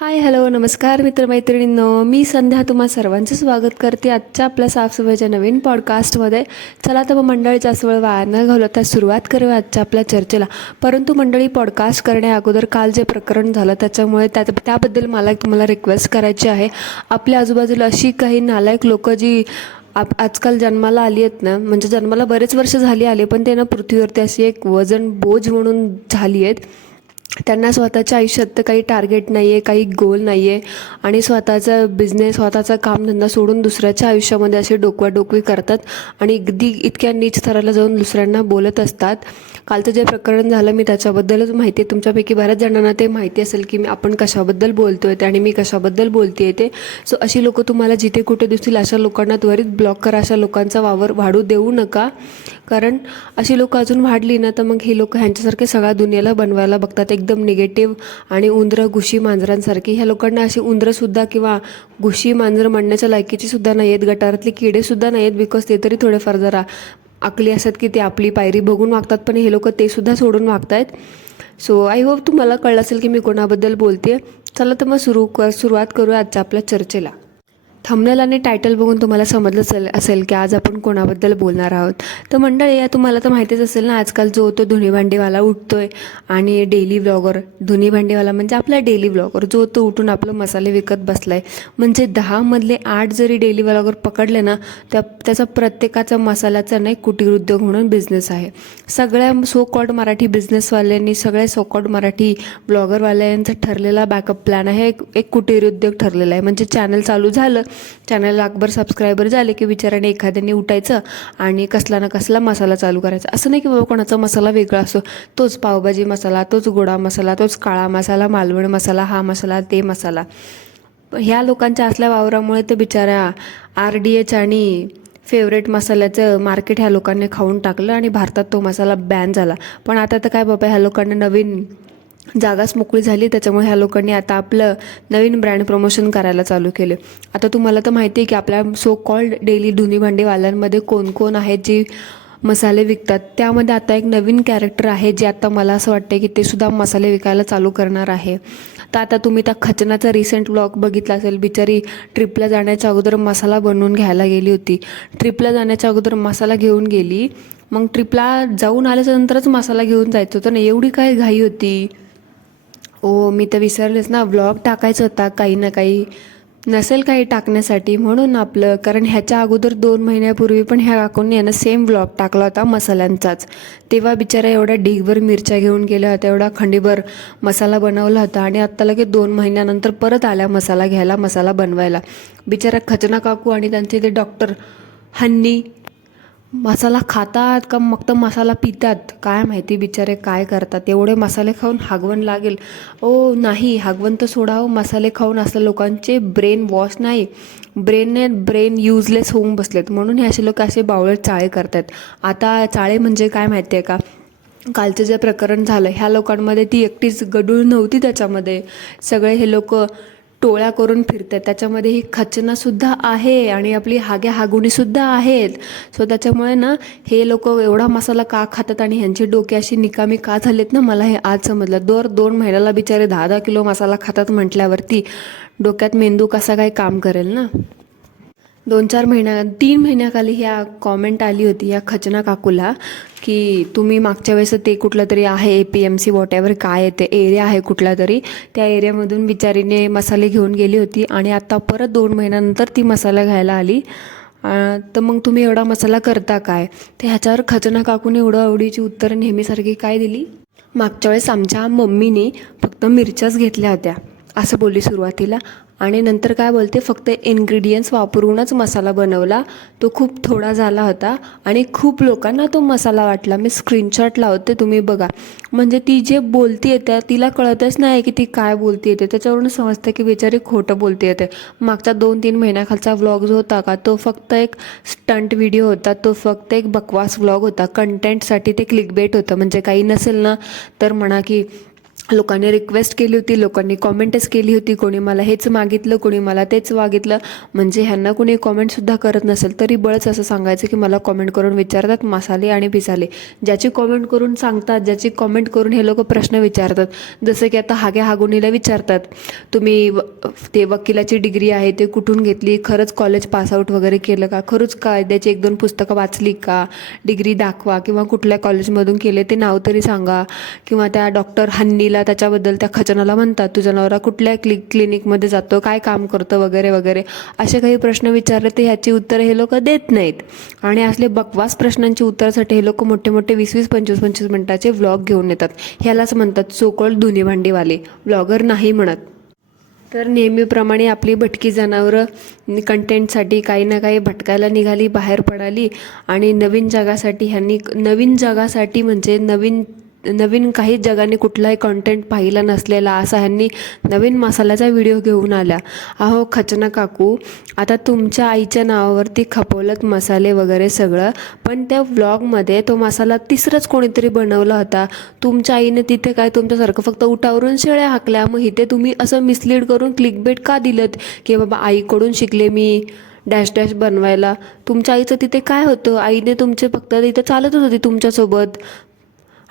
Hi hello नमस्कार मित्रमैत्रिणींनो, मी संध्या तुम्हा सर्वांचं स्वागत करते आजच्या आपल्या साफसफाईच्या नवीन पॉडकास्टमध्ये. चला तर मंडळी जास्त वेळ वाया न घालवता सुरुवात करूया आजच्या आपल्या चर्चेला. परंतु मंडळी, पॉडकास्ट करण्या अगोदर काल जे प्रकरण झालं त्याच्यामुळे त्याबद्दल मला तुम्हाला रिक्वेस्ट करायची आहे. आपल्या आजूबाजूला अशी काही नालायक लोकं जी आजकाल जन्माला आली आहेत ना, म्हणजे जन्माला बरेच वर्ष झाली आले, पण ते ना पृथ्वीवरती अशी एक वजन बोज म्हणून झाली आहेत. त्यांना स्वतःच्या आयुष्यात तर काही टार्गेट नाही आहे, काही गोल नाही आहे आणि स्वतःचा बिझनेस, स्वतःचा कामधंदा सोडून दुसऱ्याच्या आयुष्यामध्ये असे डोकवाडोकवी करतात आणि इतक्या नीच स्तराला जाऊन दुसऱ्यांना बोलत असतात. कालचं जे प्रकरण झालं मी त्याच्याबद्दलच माहिती आहे. तुमच्यापैकी बऱ्याच जणांना ते माहिती असेल की आपण कशाबद्दल बोलतो आहे ते आणि मी कशाबद्दल बोलते आहे ते. सो अशी लोकं तुम्हाला जिथे कुठे दिसतील अशा लोकांना त्वरित ब्लॉक करा. अशा लोकांचा वावर वाढू देऊ नका, कारण अशी लोकं अजून वाढली ना तर मग ही लोकं ह्यांच्यासारखे सगळ्या दुनियेला बनवायला बघतात, एकदम निगेटिव्ह आणि उंदरं घुशी मांजरांसारखी. ह्या लोकांना अशी उंदरंसुद्धा किंवा घुशी मांजरं म्हणण्याच्या लायकीची सुद्धा नाही आहेत, गटारातले किडेसुद्धा नाही आहेत, बिकॉज ते तरी थोडेफार जरा आकली असतात की ते आपली पायरी बघून वागतात, पण हे लोक ते सुद्धा सोडून वागतायत. सो आय होप तुम्हाला कळलं असेल की मी कोणाबद्दल बोलते. चला तर मग सुरुवात करूया आजच्या आपल्या चर्चेला. थंबनेल आणि टायटल बघून तुम्हाला समजलं असेल की आज आपण कोणाबद्दल बोलणार आहोत. तर मंडळी, या तुम्हाला तर माहितीच असेल ना, आजकाल जो तो धुणी भांडीवाला उठतोय आणि डेली व्लॉगर, धुणी भांडीवाला म्हणजे आपला डेली व्लॉगर जो तो उठून आपलं मसाले विकत बसलाय. म्हणजे 10 मधले 8 जरी डेली व्लॉगर पकडले ना, त्याचा प्रत्येकाचा मसाल्याचा नाही कुटीर उद्योग म्हणून बिझनेस आहे. सगळ्या सो कॉल्ड मराठी बिझनेसवाल्यांनी, सगळ्या सो कॉल्ड मराठी ब्लॉगरवाल्यांचा ठरलेला बॅकअप प्लॅन आहे, एक कुटीर उद्योग ठरलेला आहे. म्हणजे चॅनल चालू झालं, चॅनल लाखभर सबस्क्रायबर झाले की विचाराने एखाद्याने उठायचं आणि कसला ना कसला मसाला चालू करायचा. असं नाही की बाबा कोणाचा मसाला वेगळा असतो, तोच पावभाजी मसाला, तोच गोडा मसाला, तोच काळा मसाला, मालवण मसाला, हा मसाला, ते मसाला. ह्या लोकांच्या असल्या वावरामुळे ते बिचाऱ्या RDH आणि फेवरेट मसाल्याचं मार्केट ह्या लोकांनी खाऊन टाकलं आणि भारतात तो मसाला बॅन झाला. पण आता तर काय बाबा, ह्या लोकांना नवीन जागाच मोकळी झाली, त्याच्यामुळे ह्या लोकांनी आता आपलं नवीन ब्रँड प्रमोशन करायला चालू केले. आता तुम्हाला तर माहिती आहे की आपल्या सो कॉल्ड डेली धुणी भांडीवाल्यांमध्ये कोण कोण आहेत जी मसाले विकतात. त्यामध्ये आता एक नवीन कॅरेक्टर आहे जे आता मला असं वाटतं की ते सुद्धा मसाले विकायला चालू करणार आहे. तर आता तुम्ही त्या खचनाचा रिसेंट व्लॉग बघितला असेल. बिचारी ट्रिपला जाण्याच्या अगोदर मसाला बनवून घ्यायला गेली होती. ट्रिपला जाण्याच्या अगोदर मसाला घेऊन गेली, मग ट्रिपला जाऊन आल्याच्या नंतरच मसाला घेऊन जायचं होतं ना, एवढी काय घाई होती. मी तर विसरलेच ना, व्लॉग टाकायचा होता, काही ना काही नसेल काही टाकण्यासाठी म्हणून आपलं. कारण ह्याच्या अगोदर 2 महिन्यापूर्वी पण ह्या काकूंनी यानं सेम व्लॉग टाकला होता मसाल्यांचाच. तेव्हा बिचारा एवढ्या ढीगभर मिरच्या घेऊन गेल्या होत्या, एवढा खंडीभर मसाला बनवला होता आणि आत्ता लगेच 2 महिन्यानंतर परत आल्या मसाला घ्यायला, मसाला बनवायला. बिचारा खजना काकू आणि त्यांचे ते डॉक्टर हन्नी मसाला खातात का मग तर मसाला पितात, काय माहिती बिचारे काय करतात. एवढे मसाले खाऊन हागवण लागेल? नाही, हागवण तर सोडावं, मसाले खाऊन असल्या लोकांचे ब्रेन वॉश नाही, ब्रेन युजलेस होऊन बसलेत. म्हणून हे असे लोक असे बावळट चाळे करतात. आता चाळे म्हणजे काय माहिती आहे का, कालचं जे प्रकरण झालं ह्या लोकांमध्ये ती एकटीच गडूळ नव्हती, त्याच्यामध्ये सगळे हे लोक टोळ्या करून फिरतात. त्याच्यामध्ये ही खचनासुद्धा आहे आणि आपली हागुणीसुद्धा आहेत. सो त्याच्यामुळे ना हे लोक एवढा मसाला का खातात आणि ह्यांची डोके अशी निकामी का झालेत ना, मला हे आज समजलं. 2 महिन्याला बिचारे 10-10 किलो मसाला खातात म्हटल्यावरती डोक्यात मेंदू कसा काय काम करेल ना. 3 महिन्याखाली ह्या कॉमेंट आली होती या खजना काकूला की तुम्ही मागच्या वेळेस ते कुठलं तरी आहे APMC वॉटेवर काय आहे ते एरिया आहे कुठला तरी, त्या एरियामधून बिचारीने मसाले घेऊन गेली होती आणि आता परत 2 महिन्यानंतर ती मसाला घ्यायला आली. तर मग तुम्ही एवढा मसाला करता काय? तर ह्याच्यावर खजना काकूने एवढं आवडीची उत्तरं नेहमीसारखी काय दिली, मागच्या वेळेस आमच्या मम्मीने फक्त मिरच्याच घेतल्या होत्या असं बोलली सुरुवातीला, आणि नंतर काय बोलते, फक्त इन्ग्रेडियंट्स वापरूनच मसाला बनवला, तो खूप थोडा झाला होता आणि खूप लोकांना तो मसाला वाटला. मी स्क्रीनशॉट लावते, तुम्ही बघा. म्हणजे ती जे बोलते त्या तिला कळतच नाही की ती काय बोलते ते, त्याच्यावरून समजतं की बिचारी खोटं बोलते येते. मागचा 2-3 महिन्याखालचा व्लॉग जो होता का, तो फक्त एक स्टंट व्हिडिओ होता, तो फक्त एक बकवास व्लॉग होता. कंटेंटसाठी ते क्लिकबेट होतं. म्हणजे काही नसेल ना तर म्हणा की लोकांनी रिक्वेस्ट केली होती, लोकांनी कॉमेंटच केली होती, कोणी मला हेच मागितलं, कोणी मला तेच मागितलं. म्हणजे ह्यांना कोणी कॉमेंटसुद्धा करत नसेल तरी बळच असं सांगायचं की मला कॉमेंट करून विचारतात मसाले आणि पिसाले. ज्याची कॉमेंट करून सांगतात, ज्याची कॉमेंट करून हे लोक प्रश्न विचारतात. जसं की आता हाग्या हागुनीला विचारतात, तुम्ही ते वकिलाची डिग्री आहे ते कुठून घेतली, खरंच कॉलेज पासआउट वगैरे केलं का, खरंच कायद्याची 1-2 पुस्तकं वाचली का, डिग्री दाखवा, किंवा कुठल्या कॉलेजमधून केले ते नाव तरी सांगा. किंवा त्या डॉक्टर हन्नीला त्याच्याबद्दल त्या खचनाला म्हणतात, तुझा नवरा कुठल्या क्लिनिकमध्ये जातो, काय काम करतं वगैरे वगैरे असे काही प्रश्न विचारले तर ह्याची उत्तरं हे लोक देत नाहीत. आणि असले बकवास प्रश्नांची उत्तरासाठी हे लोक मोठे मोठे 20-20, 25-25 मिनिटाचे व्लॉग घेऊन येतात. ह्यालाच म्हणतात सोकॉल्ड धुनी भांडीवाले, व्लॉगर नाही म्हणत. तर नेहमीप्रमाणे आपली भटकी जनावरं कंटेंटसाठी काही ना काही भटकायला निघाली, बाहेर पडाली. आणि नवीन जगासाठी म्हणजे नवीन काही जगाने कुठलाही कंटेंट पाहिला नसलेला असा ह्यांनी नवीन मसाल्याचा व्हिडिओ घेऊन आल्या. अहो खचना काकू, आता तुमच्या आईच्या नावावरती खपवलत मसाले वगैरे सगळं, पण त्या व्लॉगमध्ये तो मसाला तिसरंच कोणीतरी बनवला होता. तुमच्या आईने तिथे काय तुमच्यासारखं फक्त उठावरून शेळ्या हाकल्या, मग इथे तुम्ही असं मिसलीड करून क्लिकबेट का दिलं की बाबा आईकडून शिकले मी डॅश डॅश बनवायला. तुमच्या आईचं तिथे काय होतं, आईने तुमचे फक्त तिथे चालतच होती तुमच्यासोबत.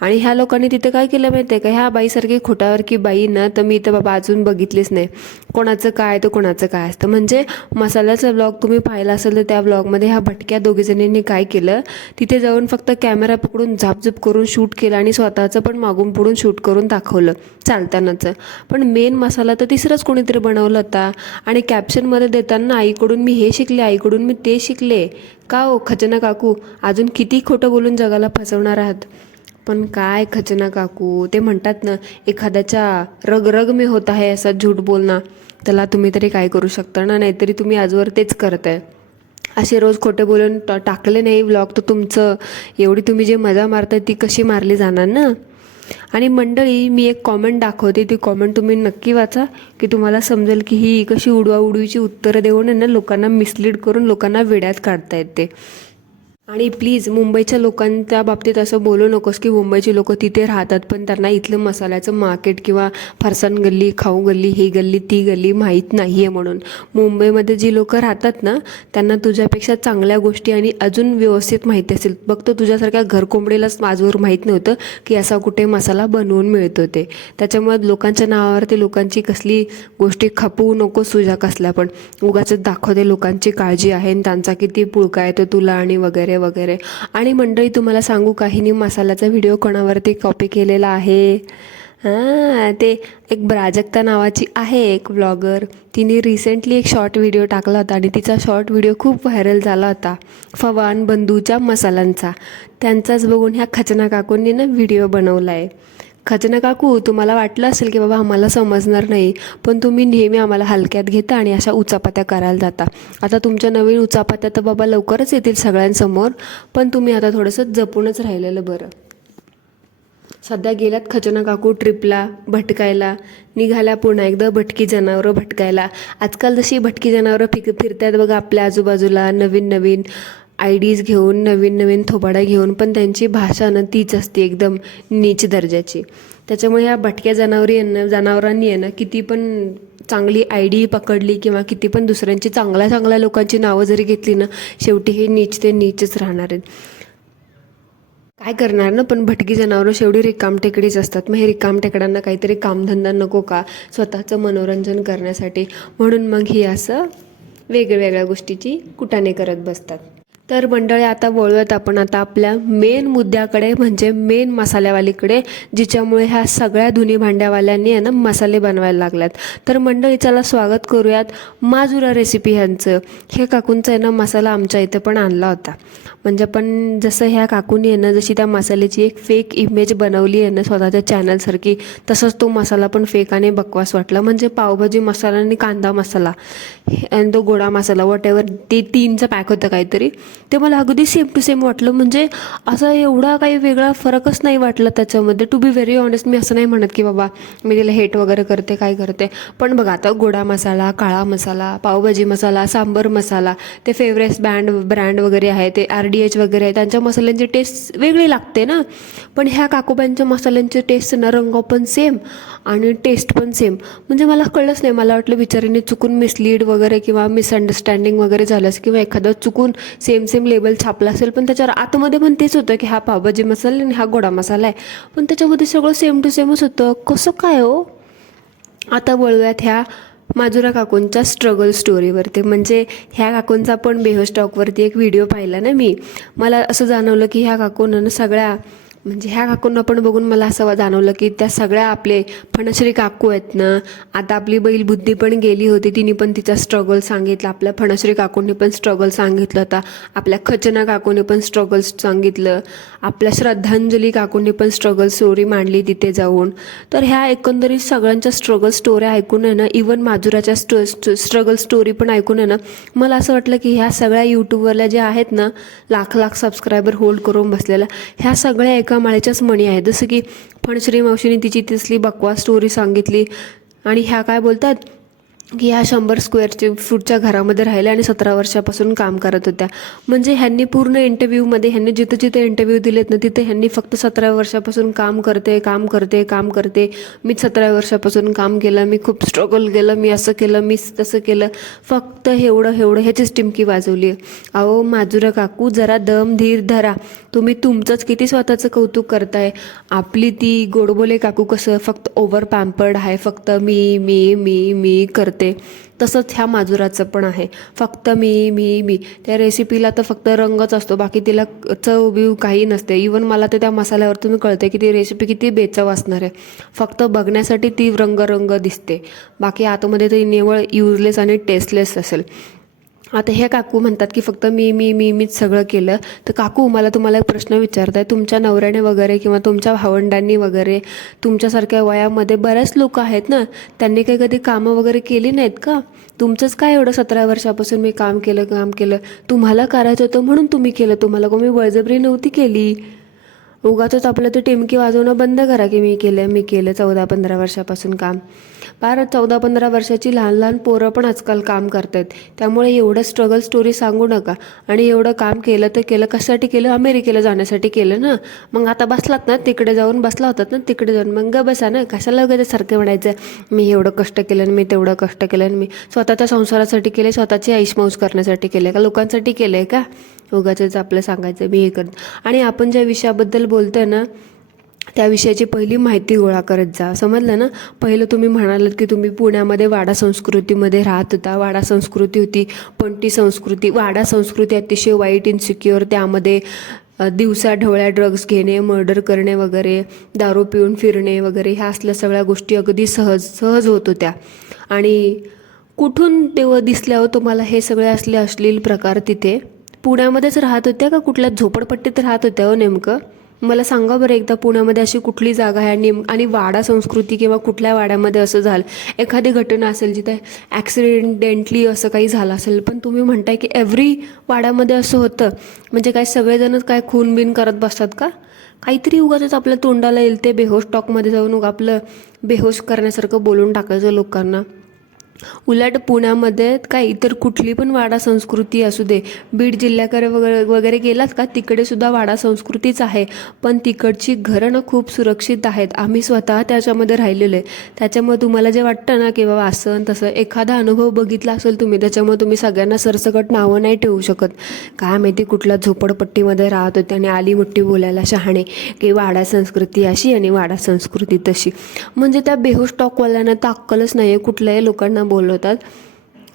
आणि ह्या लोकांनी तिथे काय केलं माहिती आहे का, ह्या बाईसारखी खोटावर की बाई ना तर मी इथं बाबा अजून बघितलीच नाही. कोणाचं काय तर कोणाचं काय असतं. म्हणजे मसाल्याचा व्लॉग तुम्ही पाहिला असेल तर त्या व्लॉगमध्ये ह्या भटक्या दोघीजणींनी काय केलं, तिथे जाऊन फक्त कॅमेरा पकडून झापझुप करून शूट केलं आणि स्वतःचं पण मागून पुढून शूट करून दाखवलं चालतानाचं. पण मेन मसाला तर तिसरंच कोणीतरी बनवलं होता. आणि कॅप्शनमध्ये देताना आईकडून मी हे शिकले, आईकडून मी ते शिकले. का हो खचना काकू, अजून किती खोटं बोलून जगाला फसवणार आहात. पण काय खचना काकू, ते म्हणतात ना एखाद्याच्या रग रग में होता है असा झूठ बोलना, त्याला तुम्ही तरी काय करू शकता ना. नाहीतरी तुम्ही आजवर तेच करताय. असे रोज खोटे बोलून टाकले नाही व्लॉग तर तुमचं एवढी तुम्ही जे मजा मारताय ती कशी मारली जाणार ना. आणि मंडळी, मी एक कॉमेंट दाखवते, ती कॉमेंट तुम्ही नक्की वाचा की तुम्हाला समजेल की ही कशी उडवाउडवीची उत्तरं देऊन ना लोकांना मिसलीड करून लोकांना वेड्यात काढता येते. आणि प्लीज मुंबईच्या लोकांच्या बाबतीत असं बोलू नकोस की मुंबईची लोकं तिथे राहतात पण त्यांना इथलं मसाल्याचं मार्केट किंवा फरसाण गल्ली, खाऊ गल्ली, ही गल्ली ती गल्ली माहीत नाही आहे म्हणून. मुंबईमध्ये जी लोकं राहतात ना त्यांना तुझ्यापेक्षा चांगल्या गोष्टी आणि अजून व्यवस्थित माहिती असेल. फक्त तुझ्यासारख्या घरकोंबडीलाच आजवर माहीत नव्हतं की असा कुठे मसाला बनवून मिळतो ते. त्याच्यामुळे लोकांच्या नावावरती लोकांची कसली गोष्टी खपवू नकोस तुझ्या कसल्या पण. उगाच दाखवते लोकांची काळजी आहे आणि त्यांचा किती पुळका येतो तुला आणि वगैरे वगैरे. आणि मंडळी तुम्हाला सांगू का, हिने मसाल्याचा व्हिडिओ कोणावरती कॉपी केलेला आहे. ते एक प्राजक्ता नावाची आहे एक व्लॉगर, तिने रिसेंटली एक शॉर्ट व्हिडिओ टाकला होता आणि तिचा शॉर्ट व्हिडिओ खूप व्हायरल झाला होता फवान बंधूच्या मसाल्यांचा. त्यांचाच बघून ह्या खचना काकूंनी ना व्हिडिओ बनवला आहे. खचना काकू, तुम्हाला वाटलं असेल की बाबा आम्हाला समजणार नाही, पण तुम्ही नेहमी आम्हाला हलक्यात घेता आणि अशा उचापात्या करायला जाता. आता तुमच्या नवीन उचापात्या तर बाबा लवकरच येतील सगळ्यांसमोर, पण तुम्ही आता थोडंसं जपूनच राहिलेलं बरं. सध्या गेल्यात खचना काकू ट्रिपला, भटकायला निघाल्या पुन्हा एकदा भटकी जनावरं भटकायला. आजकाल जशी भटकी जनावरं फिरतात बघा आपल्या आजूबाजूला नवीन नवीन आयडीज घेऊन, नवीन नवीन थोबाडा घेऊन, पण त्यांची भाषा ना तीच असते एकदम नीच दर्जाची. त्याच्यामुळे ह्या भटक्या जनावरांनी आहे ना किती पण चांगली आयडी पकडली किंवा किती पण दुसऱ्यांची चांगल्या चांगल्या लोकांची नावं जरी घेतली ना, शेवटी हे नीच ते नीचच राहणार आहेत. काय करणार ना, पण भटकी जनावरं शेवटी रिकामटेकडीच असतात. मग हे रिकामटेकडांना काहीतरी कामधंदा नको का स्वतःचं मनोरंजन करण्यासाठी, म्हणून मग ही असं वेगवेगळ्या गोष्टीची कुटाणे करत बसतात. तर मंडळी, आता वळूयात आपण आता आपल्या मेन मुद्द्याकडे, म्हणजे मेन मसाल्यावालीकडे, जिच्यामुळे ह्या सगळ्या धुनी भांड्यावाल्यांनी आहे ना मसाले बनवायला लागल्यात. तर मंडळी चला स्वागत करूयात माजुरा रेसिपी ह्यांचं. हे काकूंचा आहे ना मसाला आमच्या इथं पण आणला होता. म्हणजे पण जसं ह्या काकूंनी आहे ना जशी त्या मसाल्याची एक फेक इमेज बनवली आहे ना स्वतःच्या चॅनलसारखी, तसंच तो मसाला पण फेक आणि बकवास वाटला. म्हणजे पावभाजी मसाला आणि कांदा मसाला आणि तो गोडा मसाला वॉटेवर ते 3चं पॅक होतं काहीतरी, ते मला अगदी सेम टू सेम वाटलं. म्हणजे असं एवढा काही वेगळा फरकच नाही वाटला त्याच्यामध्ये. टू बी व्हेरी ऑनेस्ट, मी असं नाही म्हणत की बाबा मी तिला हेट वगैरे करते काय करते, पण बघा आता गोडा मसाला, काळा मसाला, पावभाजी मसाला, सांबर मसाला, ते फेवरेट ब्रँड वगैरे आहे ते RDH वगैरे आहे त्यांच्या मसाल्यांची टेस्ट वेगळी लागते ना. पण ह्या काकूबाईंच्या मसाल्यांची टेस्ट ना, रंग पण सेम आणि टेस्ट पण सेम. म्हणजे मला कळलंच नाही, मला वाटलं बिचारीने चुकून मिसलीड वगैरे किंवा मिसअंडरस्टँडिंग वगैरे झालं असेल किंवा एखादं चुकून सेम लेबल छापलं असेल. पण त्याच्यावर आतमध्ये पण तेच होतं की हा पावभाजी मसाला आणि हा गोडा मसाला आहे, पण त्याच्यामध्ये सगळं सेम टू सेमच होतं. कसं काय हो. आता वळूयात ह्या माजुरा काकूंच्या स्ट्रगल स्टोरीवरती. म्हणजे ह्या काकूंचा पण बेहोश टॉकवरती एक व्हिडिओ पाहिला ना मी. मला असं जाणवलं की ह्या काकूंना सगळ्या, म्हणजे ह्या काकूंना पण बघून मला असं जाणवलं की त्या सगळ्या आपले फणश्री काकू आहेत ना. आता आपली बैल बुद्धी पण गेली होती, तिने पण तिचा स्ट्रगल सांगितला. आपल्या फणश्री काकूंनी पण स्ट्रगल सांगितलं होता. आपल्या खचना काकूंनी पण स्ट्रगल सांगितलं. आपल्या श्रद्धांजली काकूंनी पण स्ट्रगल स्टोरी मांडली तिथे जाऊन. तर ह्या एकंदरीत सगळ्यांच्या स्ट्रगल स्टोऱ्या ऐकून आहे ना, इवन माजुराच्या स्ट्रगल स्टोरी पण ऐकून आहे ना, मला असं वाटलं की ह्या सगळ्या यूट्यूबवरल्या ज्या आहेत ना, लाख सबस्क्रायबर होल्ड करून बसलेल्या, ह्या सगळ्या एका माळेच्याच मणी आहेत. जसं की फणश्री मावशीने तिची तिसली बकवास स्टोरी सांगितली आणि ह्या काय बोलतात की ह्या 100 स्क्वेअर फूटच्या घरामध्ये राहिल्या आणि 17 वर्षापासून काम करत होत्या. म्हणजे ह्यांनी पूर्ण इंटरव्ह्यूमध्ये ह्यांनी जिथे इंटरव्ह्यू दिलेत ना, तिथे ह्यांनी फक्त 17 वर्षापासून काम करते, मी 17 वर्षापासून काम केलं, मी खूप स्ट्रगल केलं, मी असं केलं, मी तसं केलं, फक्त एवढं ह्याचीच टिमकी वाजवली. अहो माजुरा काकू, जरा दम धीर धरा. तुम्ही तुमचंच किती स्वतःचं कौतुक करताय. आपली ती गोडबोले काकू कसं फक्त ओव्हर पॅम्पर्ड आहे, फक्त मी करते. तसंच ह्या माजुराचं पण आहे, फक्त मी. त्या रेसिपीला तर फक्त रंगच असतो, बाकी तिला चव बिव काही नसते. इवन मला तर त्या मसाल्यावरतून कळते की ती रेसिपी किती बेचव असणार आहे. फक्त बघण्यासाठी ती रंग दिसते, बाकी आतमध्ये ती निव्वळ युजलेस आणि टेस्टलेस असेल. आता हे काकू म्हणतात की फक्त मीच सगळं केलं. तर काकू, मला तुम्हाला एक प्रश्न विचारताय. तुमच्या नवऱ्याने वगैरे किंवा तुमच्या भावंडांनी वगैरे तुमच्यासारख्या वयामध्ये बऱ्याच लोक आहेत ना, त्यांनी काही कधी कामं वगैरे केली नाहीत का? तुमचंच काय एवढं 17 वर्षापासून मी काम केलं. तुम्हाला करायचं होतं म्हणून तुम्ही केलं, तुम्हाला कोणी बळजबरी नव्हती केली. उगाचच आपलं ते टिमकी वाजवणं बंद करा की मी केलं 14-15 वर्षापासून काम. फार 14-15 वर्षाची लहान पोरं पण आजकाल काम करतात. त्यामुळे एवढं स्ट्रगल स्टोरी सांगू नका. आणि एवढं काम केलं तर केलं कशासाठी केलं? अमेरिकेला जाण्यासाठी केलं ना. मग आता बसलात ना तिकडे जाऊन, मग बसा ना. कशाला वगैरे सारखं म्हणायचं मी एवढं कष्ट केलं, मी तेवढं कष्ट केलं, मी स्वतःच्या संसारासाठी केले, स्वतःची ऐशमौज करण्यासाठी केले का, लोकांसाठी केलंय का? उगाचच आपलं सांगायचं मी हे करतो. आणि आपण ज्या विषयाबद्दल बोलतोय ना, त्या विषयाची पहिली माहिती गोळा करत जा, समजलं ना. पहिलं तुम्ही म्हणालात की तुम्ही पुण्यामध्ये वाडा संस्कृतीमध्ये राहत होता. वाडा संस्कृती होती, पण ती संस्कृती, वाडा संस्कृती अतिशय वाईट, इन्सिक्युअर. त्यामध्ये दिवसा ढवळ्या ड्रग्स घेणे, मर्डर करणे वगैरे, दारू पिऊन फिरणे वगैरे, ह्या असल्या सगळ्या गोष्टी अगदी सहज होत होत्या. आणि कुठून तेव्हा दिसल्यावर तुम्हाला हे सगळे असले अश्लील प्रकार तिथे? पुण्यामध्येच राहत होत्या का कुठल्या झोपडपट्टीत राहत होत्या हो नेमकं? मला सांगा बरं एकदा, पुण्यामध्ये अशी कुठली जागा आहे आणि वाडा संस्कृती किंवा कुठल्या वाड्यामध्ये असं झालं, एखादी घटना असेल जिथे ॲक्सिडेंटली असं काही झालं असेल, पण तुम्ही म्हणताय की एव्हरी वाड्यामध्ये असं होतं. म्हणजे काय सगळेजणच काय खून बिन करत बसतात का? काहीतरी उगाचच आपल्या तोंडाला येईल ते बेहोश टॉकमध्ये जाऊन आपलं बेहोश करण्यासारखं बोलून टाकायचं लोकांना. उलट पुण्यामध्ये काय इतर कुठली पण वाडा संस्कृती असू दे, बीड जिल्ह्याकडे वगैरे गेलात का, तिकडे सुद्धा वाडा संस्कृतीच आहे. पण तिकडची घरं ना खूप सुरक्षित आहेत. आम्ही स्वतः त्याच्यामध्ये राहिलेलो आहे. त्याच्यामुळे तुम्हाला जे वाटतं ना की बाबा असं तसं, एखादा अनुभव बघितला असेल तुम्ही, त्याच्यामुळे तुम्ही सगळ्यांना सरसकट नावं नाही ठेवू शकत. काय माहिती कुठल्या झोपडपट्टीमध्ये राहत होते आणि आली मुठ्ठी बोलायला शहाणे की वाडा संस्कृती अशी आणि वाडा संस्कृती तशी. म्हणजे त्या बेहोश टॉकवाल्यांना तर अक्कलच नाही आहे, कुठल्याही लोकांना बोलवतात.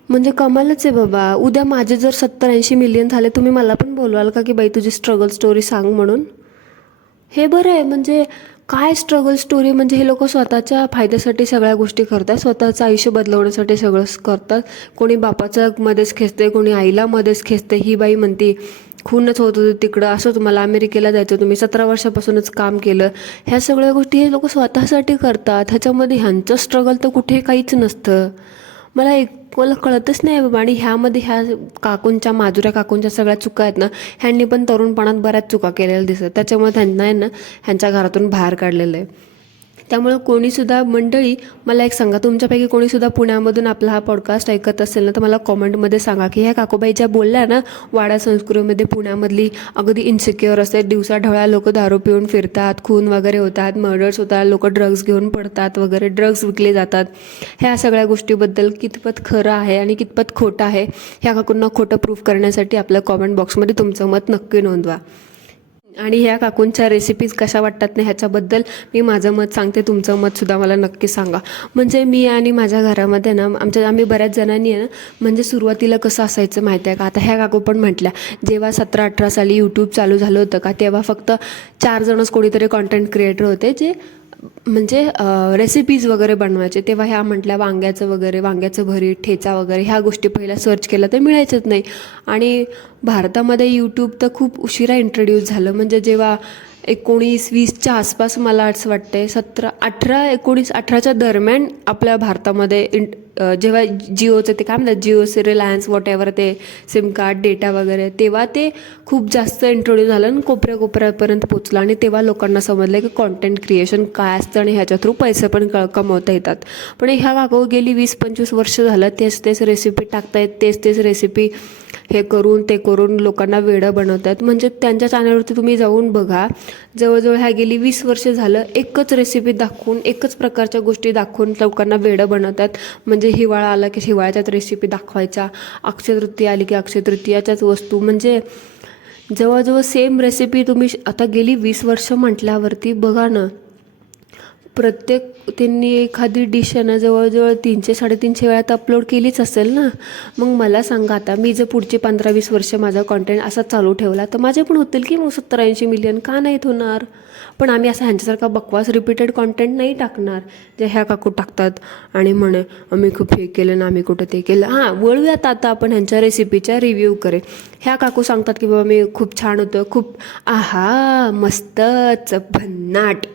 म्हणजे कमालच आहे बाबा. उद्या माझे जर 70-80 मिलियन झाले, तुम्ही मला पण बोलवाल का की बाई तुझी स्ट्रगल स्टोरी सांग म्हणून? हे बरं आहे. म्हणजे काय स्ट्रगल स्टोरी, म्हणजे हे लोक स्वतःच्या फायद्यासाठी सगळ्या गोष्टी करतात, स्वतःचं आयुष्य बदलवण्यासाठी सगळं करतात. कोणी बापाचं मध्येच खेचते, कोणी आईला मध्येच खेचते. ही बाई म्हणते खूनच होत होतं तिकडं, असं तुम्हाला अमेरिकेला जायचं, तुम्ही 17 वर्षापासूनच काम केलं. ह्या सगळ्या गोष्टी हे लोक स्वतःसाठी करतात. ह्याच्यामध्ये ह्यांचं स्ट्रगल तर कुठे काहीच नसतं. मला कळतच नाही बाबा. आणि ह्यामध्ये ह्या माजुरा काकूंच्या सगळ्या चुका आहेत ना, ह्यांनी पण तरुणपणात बऱ्याच चुका केलेल्या दिसत. त्याच्यामुळे त्यांना आहे ना ह्यांच्या घरातून बाहेर काढलेलं आहे. त्यामुळं कोणीसुद्धा मंडळी मला एक सांगा, तुमच्यापैकी कोणीसुद्धा पुण्यामधून आपला हा पॉडकास्ट ऐकत असेल ना, तर मला कॉमेंटमध्ये सांगा की ह्या काकूबाई ज्या बोलल्या ना, वाडा संस्कृतीमध्ये पुण्यामधली अगदी इन्सिक्युअर असते, दिवसाढवळ्या लोक दारू पिऊन फिरतात, खून वगैरे होतात, मर्डर्स होतात, लोक ड्रग्ज घेऊन पडतात वगैरे, ड्रग्ज विकले जातात, ह्या सगळ्या गोष्टीबद्दल कितपत खरं आहे आणि कितपत खोटं आहे, ह्या काकूंना खोटं प्रूफ करण्यासाठी आपल्या कॉमेंट बॉक्समध्ये तुमचं मत नक्की नोंदवा. आणि ह्या काकूंच्या रेसिपीज कशा वाटतात ना, ह्याच्याबद्दल मी माझं मत सांगते, तुमचं मतसुद्धा मला नक्की सांगा. म्हणजे मी आणि माझ्या घरामध्ये ना, आम्ही बऱ्याच जणांनी आहे ना, म्हणजे सुरुवातीला कसं असायचं माहिती आहे का, आता ह्या काकू पण म्हटल्या, जेव्हा 17-18 साली यूट्यूब चालू झालं होतं का, तेव्हा फक्त 4 जणच कोणीतरी कॉन्टेंट क्रिएटर होते जे म्हणजे रेसिपीज वगैरे बनवायचे. तेव्हा ह्या म्हटल्या वांग्याचं भरीत, ठेचा वगैरे ह्या गोष्टी पहिल्या सर्च केल्या तर मिळायचंच नाही. आणि भारतामध्ये यूट्यूब तर खूप उशिरा इंट्रोड्यूस झालं, म्हणजे जेव्हा 19-20च्या आसपास मला असं वाटतंय, 18-19-18च्या दरम्यान आपल्या भारतामध्ये जेव्हा जिओचं ते काय म्हणतात, जिओचे रिलायन्स वॉट एव्हर ते सिम कार्ड डेटा वगैरे, तेव्हा ते खूप जास्त इंट्रोड्यूस झालं आणि कोपऱ्यापर्यंत पोचलं. आणि तेव्हा लोकांना समजलं की कॉन्टेंट क्रिएशन काय असतं आणि ह्याच्या थ्रू पैसे पण कमवता येतात. पण ह्या काकू गेली 20-25 वर्ष झालं तेच रेसिपी टाकतायत, तेच रेसिपी हे करून लोकांना वेडं बनवतात. म्हणजे त्यांच्या चॅनलवरती तुम्ही जाऊन बघा, जवळजवळ ह्या गेली 20 वर्ष झालं एकच रेसिपी दाखवून, एकच प्रकारच्या गोष्टी दाखवून लोकांना वेडं बनवतात. म्हणजे हिवाळा आला की हिवाळ्याच्याच रेसिपी दाखवायच्या, अक्षय तृतीया आली की अक्षय तृतीयाच्याच वस्तू, म्हणजे जवळजवळ सेम रेसिपी तुम्ही आता गेली 20 वर्ष म्हटल्यावरती बघा ना, त्यांनी एखादी डिश आहे ना जवळजवळ 300-350 वेळा तर अपलोड केलीच असेल ना. मग मला सांगा, आता मी जर पुढचे 15-20 वर्ष माझा कॉन्टेंट असा चालू ठेवला तर माझे पण होतील की मग 70-80 मिलियन, का नाहीत होणार. पण आम्ही असा ह्यांच्यासारखा बकवास रिपीटेड कॉन्टेंट नाही टाकणार जे ह्या काकू टाकतात आणि म्हणे आम्ही खूप हे केलं ना, आम्ही कुठं ते केलं. हां, वळूयात आता आपण ह्यांच्या रेसिपीच्या रिव्ह्यू करे. ह्या काकू सांगतात की बाबा मी खूप छान होतं, खूप आहा मस्तच भन्नाट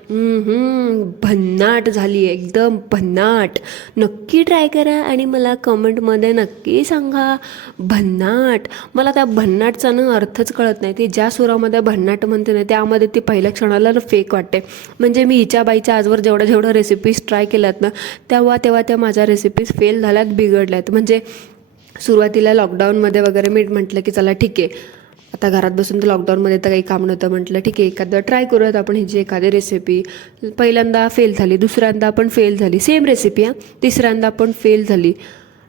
झाली, एकदम भन्नाट. नक्की ट्राय करा आणि मला कमेंटमध्ये नक्की सांगा भन्नाट. मला त्या भन्नाटचा ना अर्थच कळत नाही. ती ज्या सुरामध्ये भन्नाट म्हणते ना, त्यामध्ये ती पहिल्या क्षणाला फेक वाटते. म्हणजे मी हिच्या बाईच्या आजवर जेवढ्या रेसिपीज ट्राय केल्यात ना, तेव्हा त्या माझ्या रेसिपीज फेल झाल्यात, बिघडल्यात. म्हणजे सुरुवातीला लॉकडाऊनमध्ये वगैरे मी म्हटलं की चला ठीक आहे, आता घरात बसून तर लॉकडाऊनमध्ये तर काही काम नव्हतं, म्हटलं ठीक आहे एखादं ट्राय करूयात आपण ह्याची एखादी रेसिपी. पहिल्यांदा फेल झाली, दुसऱ्यांदा पण फेल झाली, सेम रेसिपी तिसऱ्यांदा पण फेल झाली.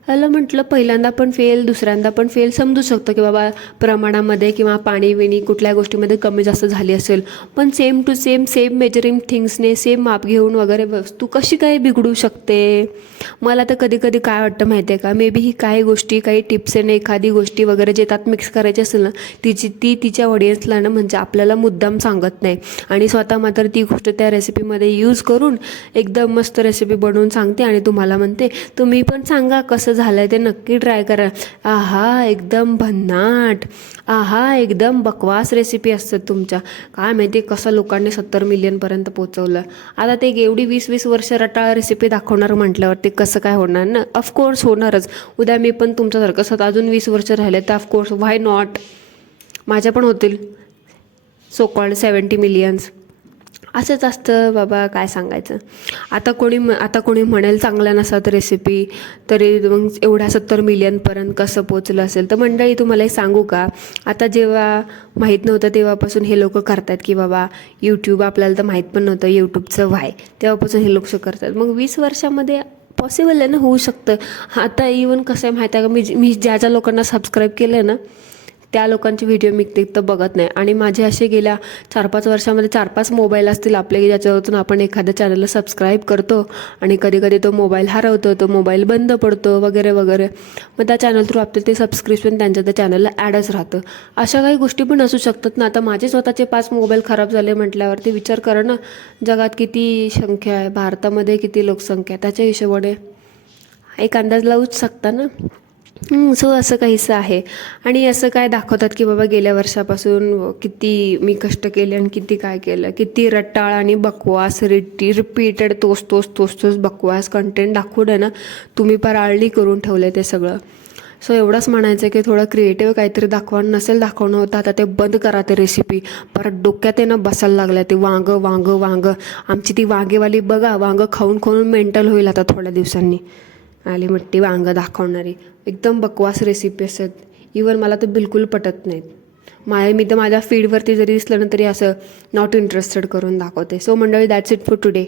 याला म्हटलं पहिल्यांदा पण फेल, दुसऱ्यांदा पण फेल, समजू शकतं की बाबा प्रमाणामध्ये किंवा पाणी कुठल्या गोष्टीमध्ये कमी जास्त झाली असेल. पण सेम टू सेम मेजरिंग थिंग्सने सेम माप घेऊन वगैरे वस्तू कशी काय बिघडू शकते. मला तर कधी काय वाटतं माहिती आहे का, मे बी ही काही टिप्स आहे ना, एखादी गोष्टी वगैरे जे त्यात मिक्स करायची असेल ना, ती तिच्या ऑडियन्सला ना म्हणजे आपल्याला मुद्दाम सांगत नाही आणि स्वतः मात्र ती गोष्ट त्या रेसिपीमध्ये यूज करून एकदम मस्त रेसिपी बनवून सांगते आणि तुम्हाला म्हणते तुम्ही पण सांगा कसं झालंय ते, नक्की ट्राय करा. आहा एकदम भन्नाट, आहा एकदम बकवास रेसिपी असतात तुमच्या. काय माहिती कसं लोकांनी 70 मिलियनपर्यंत पोहोचवलं. आता ते एवढी 20-20 वर्ष रटाळ रेसिपी दाखवणार म्हटल्यावर ते कसं काय होणार ना. ऑफकोर्स होणारच. उद्या मी पण तुमच्यासारखं स्वतः अजून 20 वर्ष राहिले तर ऑफकोर्स व्हाय नॉट, माझ्या पण होतील सो कॉल्ड 70 मिलियन्स. असंच असतं बाबा, काय सांगायचं. आता कोणी म्हणेल चांगल्या नसतात रेसिपी तरी मग एवढ्या 70 मिलियनपर्यंत कसं पोचलं असेल. तर मंडळी तुम्हाला एक सांगू का, आता जेव्हा माहीत नव्हतं तेव्हापासून हे लोक करतात की बाबा यूट्यूब, आपल्याला तर माहीत पण नव्हतं यूट्यूबचं व्हाय, तेव्हापासून हे लोक करतात. मग 20 वर्षामध्ये पॉसिबल आहे ना, होऊ शकतं. आता इवन कसं आहे माहीत आहे का, मी ज्या लोकांना सबस्क्राईब केलं आहे ना त्या लोकांचे व्हिडिओ मी तर बघत नाही. आणि माझे असे गेल्या 4-5 वर्षामध्ये 4-5 मोबाईल असतील आपले, ज्याच्यावरून आपण एखाद्या चॅनलला सबस्क्राईब करतो आणि कधी तो मोबाईल हरवतो, तो मोबाईल बंद पडतो वगैरे. मग त्या चॅनल थ्रू आपलं ते सबस्क्रिप्शन त्यांच्या त्या चॅनलला ॲडच राहतं. अशा काही गोष्टी पण असू शकतात ना. आता माझे स्वतःचे 5 मोबाईल खराब झाले म्हटल्यावरती विचार करा ना, जगात किती संख्या आहे, भारतामध्ये किती लोकसंख्या आहे, त्याच्या हिशोबाने एक अंदाज लावूच शकता ना. सो असं काहीसं आहे. आणि असं काय दाखवतात की बाबा गेल्या वर्षापासून किती मी कष्ट केले आणि किती काय केलं, किती रट्टाळ आणि बकवास रिपीटेड तोच बकवास कंटेंट दाखवून आहे ना, तुम्ही पार आळणी करून ठेवलं ते सगळं. सो एवढंच म्हणायचं आहे की थोडं क्रिएटिव्ह काहीतरी दाखवणं नसेल दाखवणं होतं आता ते बंद करा ते रेसिपी. परत डोक्यात येणं बसायला लागलं ते वांगं वांगं वांगं. आमची ती वांगेवाली बघा वांगं खाऊन खाऊन मेंटल होईल आता थोड्या दिवसांनी. आली मट्टी वांगं दाखवणारी. एकदम बकवास रेसिपी असतात. इवन मला तर बिलकुल पटत नाहीत. मी तर माझ्या फीडवरती जरी दिसलं ना तरी असं नॉट इंटरेस्टेड करून दाखवते. सो मंडळी, दॅट्स इट फॉर टुडे.